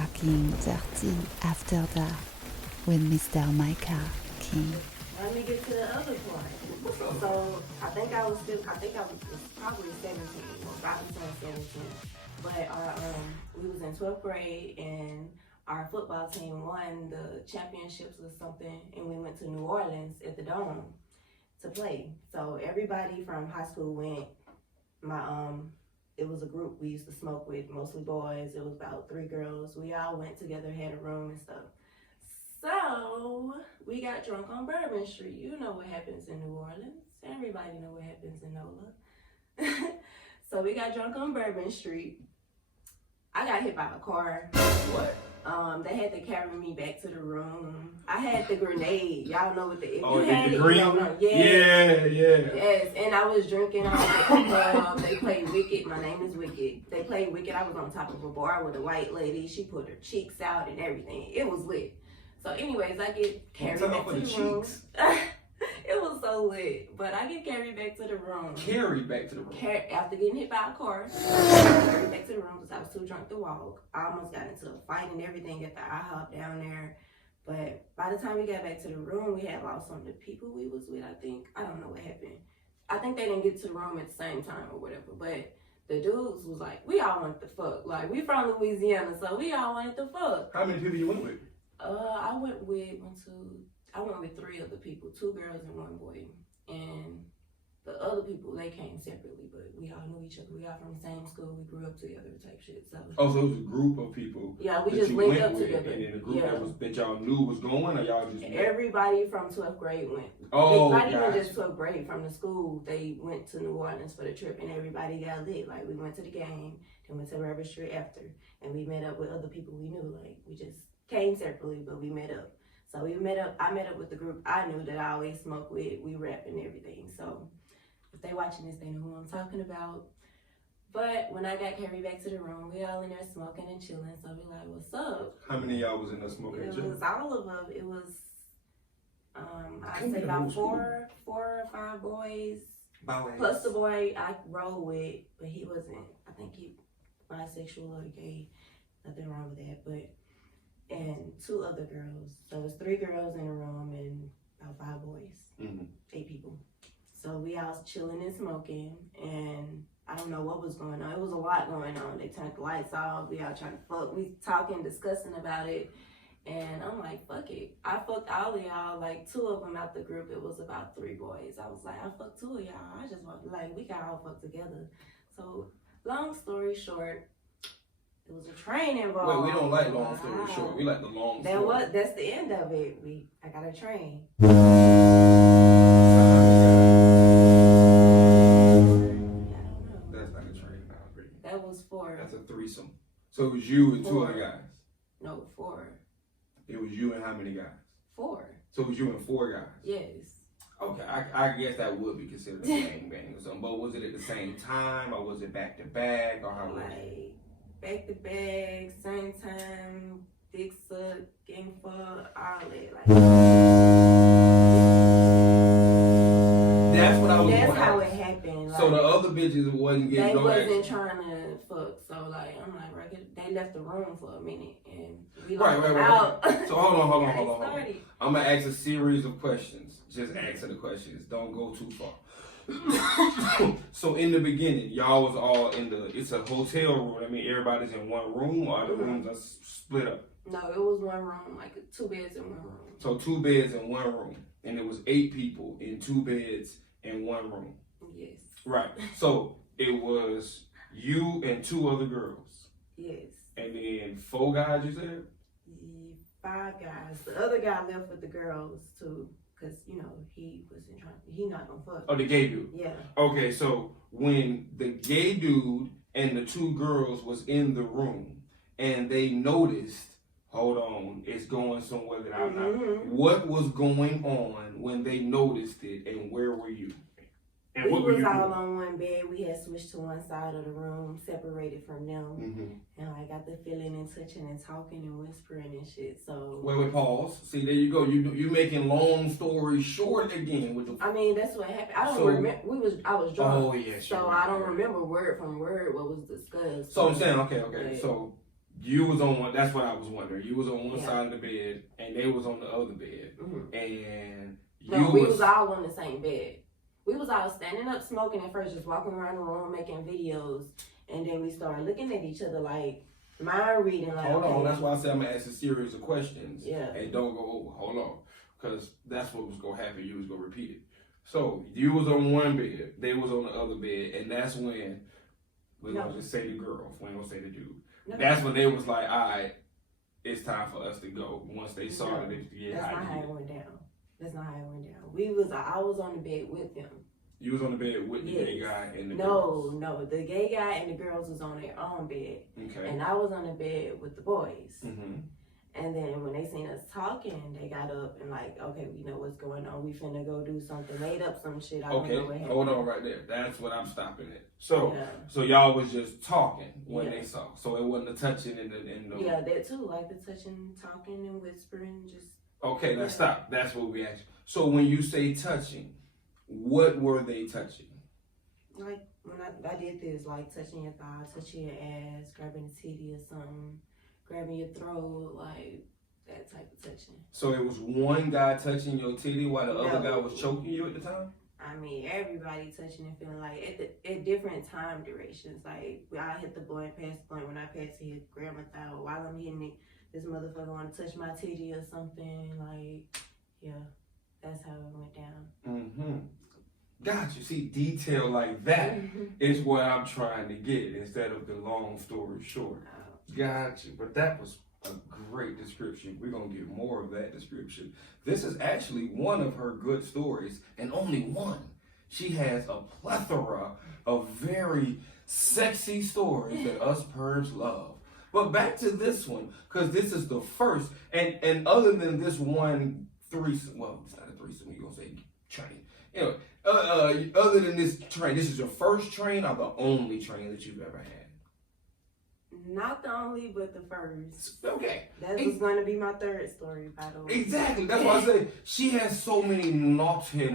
Talking Dirty After Dark with Mr. Micah King. Let me get to the other part. So I think I was probably 17, or about to turn 17. But we was in 12th grade and our football team won the championships or something, and we went to New Orleans at the Dome to play. So everybody from high school went. It was a group we used to smoke with, mostly boys. It was about 3 girls. We all went together, had a room and stuff. So we got drunk on Bourbon Street. You know what happens in New Orleans. Everybody know what happens in NOLA. So we got drunk on Bourbon Street. I got hit by a car. What? They had to carry me back to the room. I had the grenade. Y'all know what the the green? Yeah. Yeah. Yes, and I was drinking on the club. They played Wicked. My name is Wicked. They played Wicked. I was on top of a bar with a white lady. She put her cheeks out and everything. It was lit. So anyways, I get carried back to the room. It was so lit. But I get carried back to the room. Carried back to the room? After getting hit by a car, carried back to the room because I was too drunk to walk. I almost got into a fight and everything at the IHOP down there. But by the time we got back to the room, we had lost some of the people we was with, I think. I don't know what happened. I think they didn't get to the room at the same time or whatever. But the dudes was like, we all wanted to fuck. Like, we from Louisiana, so we all wanted to fuck. How many people you went with? I went with 3 other people, 2 girls and 1 boy. And the other people, they came separately, but we all knew each other. We all from the same school. We grew up together type shit. So it was a group of people. Yeah, we just linked up together. And then the group that y'all knew was going, or y'all just met? Everybody from 12th grade went. Not even just 12th grade. From the school, they went to New Orleans for the trip, and everybody got lit. Like, we went to the game, then went to Bourbon Street after, and we met up with other people we knew. Like, we just came separately, but we met up. So I met up with the group I knew that I always smoked with. We rap and everything. So if they watching this, they know who I'm talking about. But when I got carried back to the room, we all in there smoking and chilling. So we like, what's up? How many of y'all was in there smoking and chilling? It was all of them. It was, I'd say about 4 or 5 boys. Plus the boy I rolled with, but he wasn't, I think he bisexual or gay. Nothing wrong with that, but. And 2 other girls. So it was 3 girls in a room and about 5 boys. 8 people. So we all was chilling and smoking, and I don't know what was going on. It was a lot going on. They turned the lights off. We all trying to fuck. We talking, discussing about it. And I'm like, fuck it. I fucked all of y'all, like 2 of them out the group. It was about 3 boys. I was like, I fucked 2 of y'all. I just want, like, we got all fucked together. So long story short, it was a train involved. Wait, we don't like long story short. We like the long story. That's the end of it. I got a train. That's like a train. That was 4. That's a threesome. So it was you and 2 other guys? No, 4. It was you and how many guys? 4. So it was you and 4 guys? Yes. Okay, I guess that would be considered a gangbang or something. But was it at the same time, or was it back to back, or how was it? Back to back, same time, dick suck, gang fuck, all that. Like, that's what I was. That's how it happened. Like, so the other bitches wasn't getting no action. They wasn't trying to fuck. So like, I'm like, right, they left the room for a minute, and we right. out. So hold on. I'm gonna ask a series of questions. Just answer the questions. Don't go too far. So in the beginning, y'all was all it's a hotel room. I mean, everybody's in one room, or the rooms are split up? No, it was one room, like 2 beds in one room. So 2 beds in one room, and it was 8 people in 2 beds in one room. Yes. Right. So it was you and 2 other girls. Yes. And then 4 guys, you said? 5 guys. The other guy left with the girls too. Cause he not gonna fuck. Oh, the gay dude. Yeah. Okay, so when the gay dude and the 2 girls was in the room and they noticed, hold on, it's going somewhere that I'm not. What was going on when they noticed it, and where were you? And we what were was you all doing? on one bed. We had switched to one side of the room, separated from them. And I got the feeling and touching and talking and whispering and shit. So wait, pause. See, there you go. You making long story short again with the. I mean, that's what happened. I don't remember. I was drunk. Oh yeah. So I don't remember word from word what was discussed. So I'm saying, okay. So you was on one. That's what I was wondering. You was on one side of the bed, and they was on the other bed, and we was all on the same bed. We was all standing up, smoking at first, just walking around the room, making videos, and then we started looking at each other like mind reading. Like, hold on, that's why I said I'm gonna ask a series of questions. Yeah. And don't go over. Hold on, because that's what was gonna happen. You was gonna repeat it. So you was on one bed, they was on the other bed, and that's when we're gonna just say the girl. We ain't gonna say the dude. No. That's when they was like, all right, it's time for us to go. Once they saw that, that's not how it went down. That's not how it went down. I was on the bed with them. You was on the bed with the gay guy and the girls? No. The gay guy and the girls was on their own bed. Okay. And I was on the bed with the boys. Mm-hmm. And then when they seen us talking, they got up and like, okay, we know what's going on. We finna go do something. Made up some shit. I don't know what happened. Hold on right there. That's what I'm stopping at. So y'all was just talking when they saw. So it wasn't the touching and the Yeah, that too. Like the touching, talking, and whispering. Just. Okay, now stop. That's what we asked. So when you say touching, what were they touching? Like when I did this, like touching your thigh, touching your ass, grabbing the titty or something, grabbing your throat, like that type of touching. So it was one guy touching your titty while the other guy was choking you at the time? I mean, everybody touching and feeling like at different time durations. Like I hit the boy and pass the point. When I pass it, he grab my thigh. While I'm hitting it, this motherfucker want to touch my titty or something. Like, yeah, that's how it went down. Mm-hmm. Got you. See, detail like that is what I'm trying to get instead of the long story short. Got you. But that was a great description. We're going to get more of that description. This is actually one of her good stories, and only one. She has a plethora of very sexy stories that us pervs love. But back to this one, because this is the first, and other than this one threesome, well, it's not a threesome, you're going to say train. Anyway, other than this train, this is your first train or the only train that you've ever had? Not the only, but the first. Okay. That was going to be my third story, by the way. Exactly. That's why I say she has so many naughty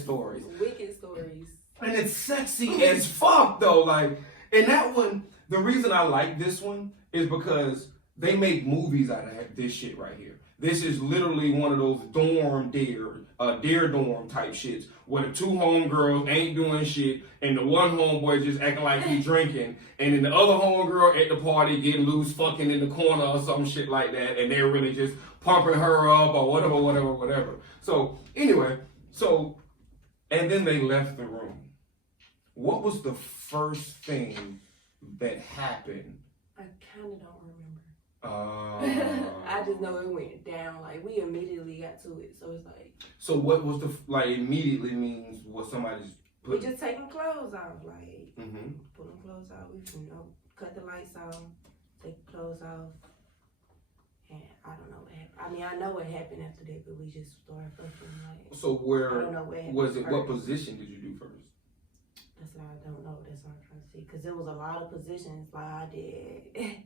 stories. Wicked stories. And it's sexy as fuck, though. Like, and that one, the reason I like this one is because they make movies out of this shit right here. This is literally one of those dare dorm type shits where the two homegirls ain't doing shit and the one homeboy just acting like he drinking and then the other homegirl at the party getting loose fucking in the corner or some shit like that and they're really just pumping her up or whatever. So anyway, and then they left the room. What was the first thing that happened? I kind of don't remember. I just know it went down. Like we immediately got to it, so it's like. So what was immediately means? Was somebody's? We just taking clothes off, like pulling clothes off. We cut the lights off, take the clothes off, and I don't know what happened. I mean, I know what happened after that, but we just started fucking like. So where I don't know what was it? First. What position did you do first? That's what I don't know. That's what I'm trying to see, because there was a lot of positions like I did.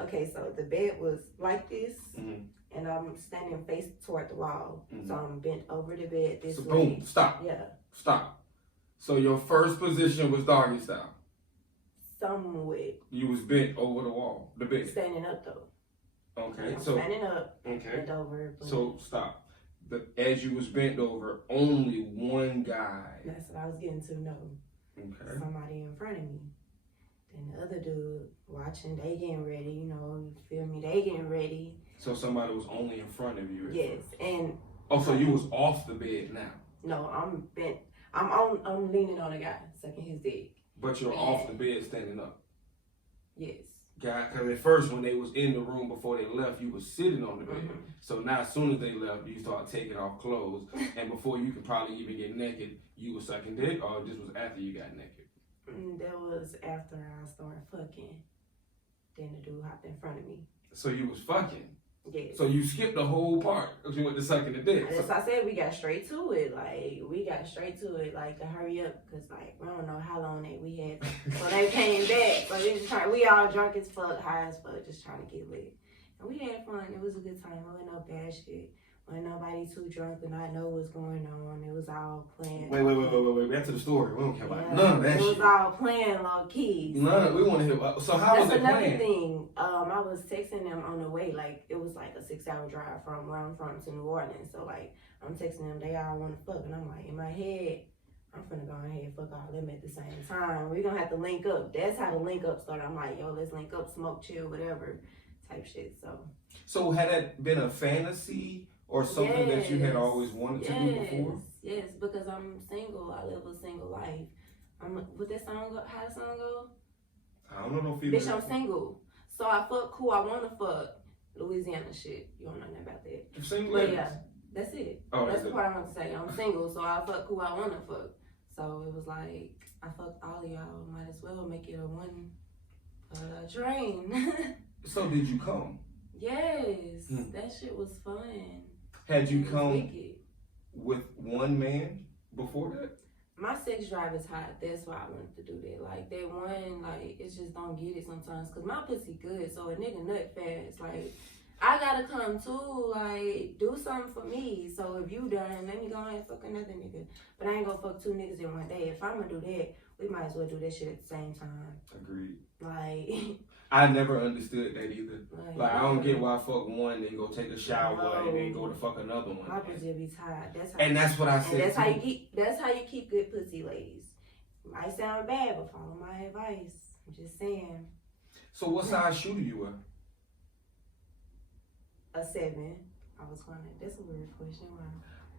Okay, so the bed was like this, and I'm standing face toward the wall. So I'm bent over the bed this way. Boom, stop. Yeah. Stop. So your first position was doggy style? Somewhat. You was bent over the wall, the bed? Standing up, though. Okay, so standing up, bent over. So stop. As you was bent over, only one guy. That's what I was getting to know. Okay. Somebody in front of me. Then the other dude watching, they getting ready, you feel me? They getting ready. So somebody was only in front of you? Yes, and... Oh, so you was off the bed now? No, I'm bent. I'm leaning on a guy, sucking his dick. But you're off the bed standing up? Yes. Because at first when they was in the room before they left, you was sitting on the bed. So now as soon as they left, you start taking off clothes. And before you could probably even get naked, you was sucking dick, or this was after you got naked? That was after I started fucking. Then the dude hopped in front of me. So you was fucking? Yes. So you skipped the whole part because you went to sucking the dick. As I said, we got straight to it. Like, to hurry up, because, like, we don't know how long that we had. So they came back. But we all drunk as fuck, high as fuck, just trying to get lit. And we had fun. It was a good time. It wasn't no bad shit. When nobody too drunk and I know what's going on. It was all planned. Wait. Back to the story. We don't care about none of that shit. It was all planned low key. We want to hear about. So how was it planned? That's another thing. I was texting them on the way. Like, it was like a 6-hour drive from where I'm from to New Orleans. So, like, I'm texting them. They all want to fuck. And I'm like, in my head, I'm finna go ahead and fuck all them at the same time. We're gonna have to link up. That's how the link up started. I'm like, yo, let's link up, smoke, chill, whatever type shit. So had that been a fantasy or something that you had always wanted to do before? Yes, because I'm single. I live a single life. What that song go? How the song go? I don't know no female. Bitch, I'm single. So I fuck who I wanna fuck. Louisiana shit. You don't know nothing about that. You're single? But yeah, that's it. Oh, that's the part I want to say. I'm single, so I fuck who I wanna fuck. So it was like, I fucked all of y'all. Might as well make it a one train. So did you come? Yes, that shit was fun. Had you come with one man before that? My sex drive is hot. That's why I wanted to do that. Like, that one, like, it's just don't get it sometimes. Because my pussy good, so a nigga nut fast. Like, I gotta come too. Like, do something for me. So if you done, let me go ahead and fuck another nigga. But I ain't gonna fuck 2 niggas in one day. If I'm gonna do that, we might as well do that shit at the same time. Agreed. Like, I never understood that either. Like I don't get why I fuck one, then go take a shower, and then go to fuck another one. My pussy be tired. That's what I said. That's how you keep good pussy, ladies. Might sound bad, but follow my advice. I'm just saying. So what size shoe do you wear? A 7. I was wondering. That's a weird question.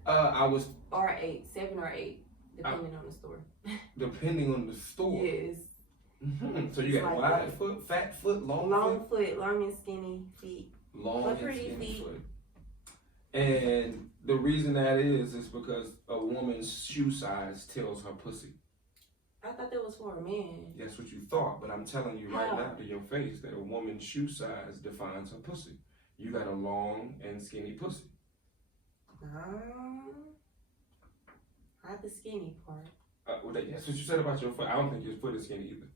I was. Or 8, 7 or 8, depending on the store. Depending on the store. Yes. Mm-hmm. So you got like wide foot, fat foot, long foot, long and skinny feet. Long and pretty skinny feet. foot. And the reason that is because a woman's shoe size tells her pussy. I thought that was for a man. That's what you thought, but I'm telling you right now to your face that a woman's shoe size defines her pussy. You got a long and skinny pussy. Not the skinny part. Well, that's what you said about your foot. I don't think your foot is skinny either.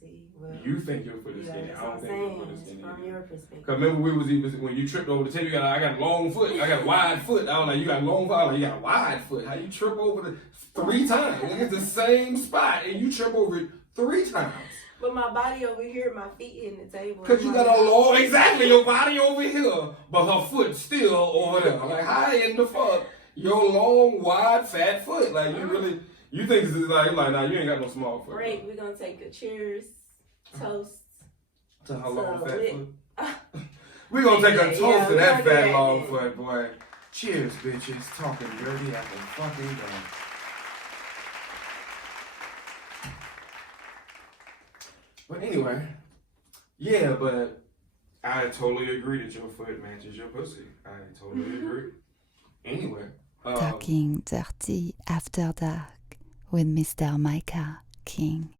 See, well, you think your foot is skinny. I don't think your foot is skinny. From your perspective. Because remember, we was even when you tripped over the table, I got a long foot. I got a wide foot. I was like, you got a long foot. I was like, you got a wide foot. How you trip over it 3 times? It's the same spot, and you trip over it 3 times. But my body over here, my feet hitting the table. Because you got a long, exactly, your body over here, but her foot still over there. Like, how in the fuck your long, wide, fat foot? Like, you really... You think this is like nah, you ain't got no small foot. Break, we're gonna take a cheers, toast. To her long fat foot? We're gonna take a toast to that fat long foot, boy. Cheers, bitches. Talking dirty after fucking done. But anyway, yeah, but I totally agree that your foot matches your pussy. I totally agree. Anyway. Talking Dirty After Dark with Mr. Micah King.